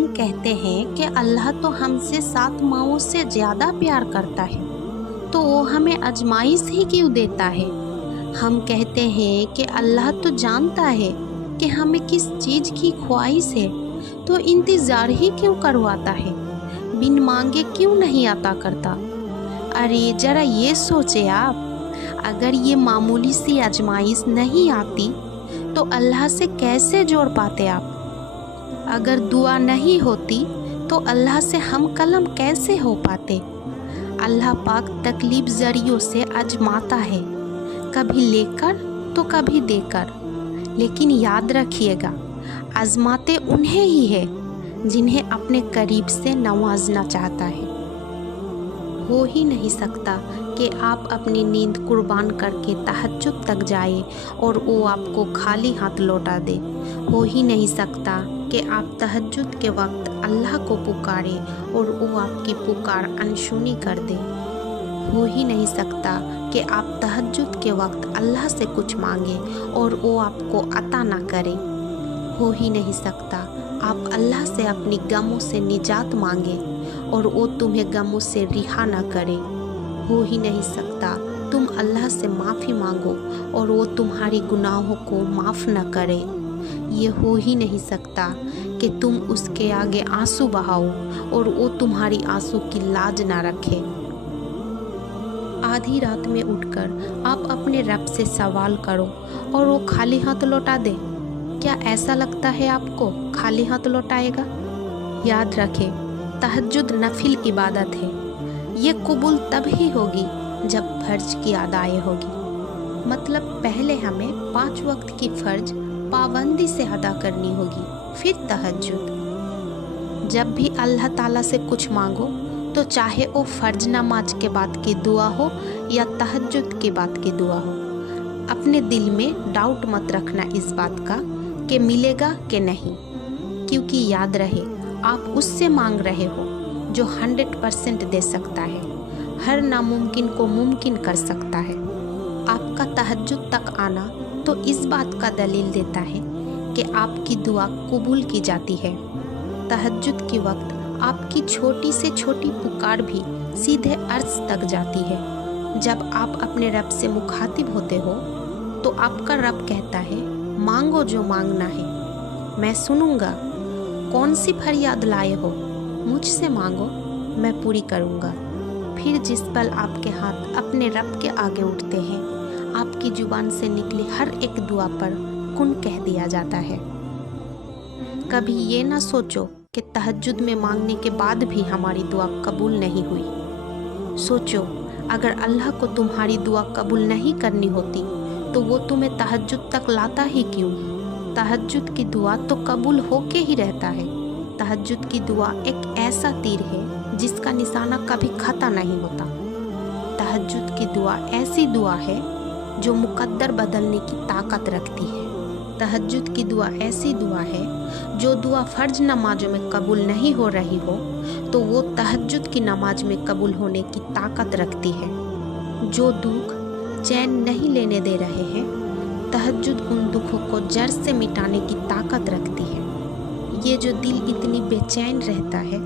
ہم کہتے ہیں کہ اللہ تو ہم سے 7 ماؤں سے زیادہ پیار کرتا ہے، تو وہ ہمیں آزمائش ہی کیوں دیتا ہے؟ ہم کہتے ہیں کہ اللہ تو جانتا ہے کہ ہمیں کس چیز کی خواہش ہے، تو انتظار ہی کیوں کرواتا ہے؟ بن مانگے کیوں نہیں عطا کرتا؟ ارے ذرا یہ سوچے آپ، اگر یہ معمولی سی آزمائش نہیں آتی تو اللہ سے کیسے جوڑ پاتے آپ؟ اگر دعا نہیں ہوتی تو اللہ سے ہم کلام کیسے ہو پاتے؟ اللہ پاک تکلیف ذریعوں سے آزماتا ہے، کبھی لے کر تو کبھی دے کر، لیکن یاد رکھیے گا آزماتے انہیں ہی ہے جنہیں اپنے قریب سے نوازنا چاہتا ہے۔ ہو ہی نہیں سکتا کہ آپ اپنی نیند قربان کر کے تہجد تک جائیں اور وہ آپ کو خالی ہاتھ لوٹا دے۔ ہو ہی نہیں سکتا کہ آپ تہجد کے وقت اللہ کو پکاریں اور وہ آپ کی پکار انسنی کر دے۔ ہو ہی نہیں سکتا کہ آپ تہجد کے وقت اللہ سے کچھ مانگیں اور وہ آپ کو عطا نہ کرے۔ ہو ہی نہیں سکتا آپ اللہ سے اپنی غموں سے نجات مانگیں اور وہ تمہیں غموں سے رہا نہ کرے۔ ہو ہی نہیں سکتا تم اللہ سے معافی مانگو اور وہ تمہاری گناہوں کو معاف نہ کرے۔ یہ ہو ہی نہیں سکتا کہ تم اس کے آگے آنسو بہاؤ اور وہ تمہاری آنسو کی لاج نہ رکھے۔ آدھی رات میں اٹھ کر آپ اپنے رب سے سوال کرو اور وہ خالی ہاتھ لوٹا دے۔ کیا ایسا لگتا ہے آپ کو خالی ہاتھ لوٹائے گا؟ یاد رکھیں، تہجد نفل عبادت ہے، یہ قبول تب ہی ہوگی جب فرض کی ادائیگی ہوگی، مطلب پہلے ہمیں 5 وقت کی فرض پابندی سے ادا کرنی ہوگی، پھر تہجد۔ جب بھی اللہ تعالیٰ سے کچھ مانگو تو چاہے وہ فرض نماز کے بعد کی دعا ہو یا تہجد کے بعد کی دعا ہو، اپنے دل میں ڈاؤٹ مت رکھنا اس بات کا کہ ملے گا کہ نہیں، کیونکہ یاد رہے آپ اس سے مانگ رہے ہو جو 100% دے سکتا ہے، ہر ناممکن کو ممکن کر سکتا ہے۔ آپ کا تہجد تک آنا تو اس بات کا دلیل دیتا ہے کہ آپ کی دعا قبول کی جاتی ہے۔ تہجد کے وقت آپ کی چھوٹی سے چھوٹی پکار بھی سیدھے عرش تک جاتی ہے۔ جب آپ اپنے رب سے مخاطب ہوتے ہو تو آپ کا رب کہتا ہے، مانگو جو مانگنا ہے، میں سنوں گا۔ کون سی فریاد لائے ہو، مجھ سے مانگو، میں پوری کروں گا۔ پھر جس پل آپ کے ہاتھ اپنے رب کے آگے اٹھتے ہیں، آپ کی زبان سے نکلی ہر ایک دعا پر کن کہہ دیا جاتا ہے۔ کبھی یہ نہ سوچو کہ تہجد میں مانگنے کے بعد بھی ہماری دعا قبول نہیں ہوئی۔ سوچو، اگر اللہ کو تمہاری دعا قبول نہیں کرنی ہوتی تو وہ تمہیں تہجد تک لاتا ہی کیوں؟ تہجد کی دعا تو قبول ہو کے ہی رہتا ہے۔ تہجد کی دعا ایک ایسا تیر ہے جس کا نشانہ کبھی خطا نہیں ہوتا۔ تہجد کی دعا ایسی دعا ہے جو مقدر بدلنے کی طاقت رکھتی ہے۔ تہجد کی دعا ایسی دعا ہے جو دعا فرض نمازوں میں قبول نہیں ہو رہی ہو تو وہ تہجد کی نماز میں قبول ہونے کی طاقت رکھتی ہے۔ جو دکھ چین نہیں لینے دے رہے ہیں، تہجد ان دکھوں کو جڑ سے مٹانے کی طاقت رکھتی ہے۔ یہ جو دل اتنی بے چین رہتا ہے،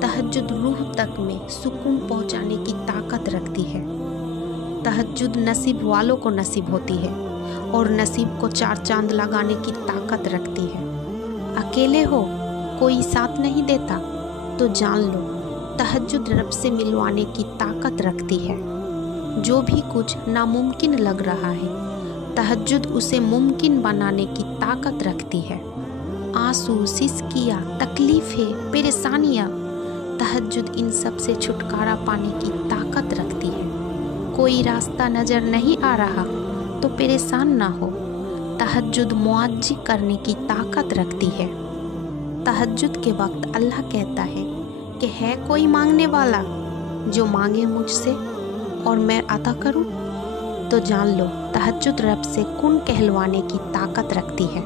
تہجد روح تک میں سکون پہنچانے کی طاقت رکھتی ہے۔ تہجد نصیب والوں کو نصیب ہوتی ہے اور نصیب کو 4 چاند لگانے کی طاقت رکھتی ہے۔ اکیلے ہو، کوئی ساتھ نہیں دیتا، تو جان لو تہجد رب سے ملوانے کی طاقت رکھتی ہے۔ جو بھی کچھ ناممکن لگ رہا ہے، تہجد اسے ممکن بنانے کی طاقت رکھتی ہے۔ آنسو، سسکیاں، تکلیفیں، پریشانیاں، تہجد ان سب سے چھٹکارا پانے کی طاقت رکھتی ہے۔ کوئی راستہ نظر نہیں آ رہا تو پریشان نہ ہو، تہجد معجزے کرنے کی طاقت رکھتی ہے۔ تہجد کے وقت اللہ کہتا ہے کہ ہے کوئی مانگنے والا جو مانگے مجھ سے اور میں عطا کروں؟ تو جان لو تہجد رب سے کن کہلوانے کی طاقت رکھتی ہے۔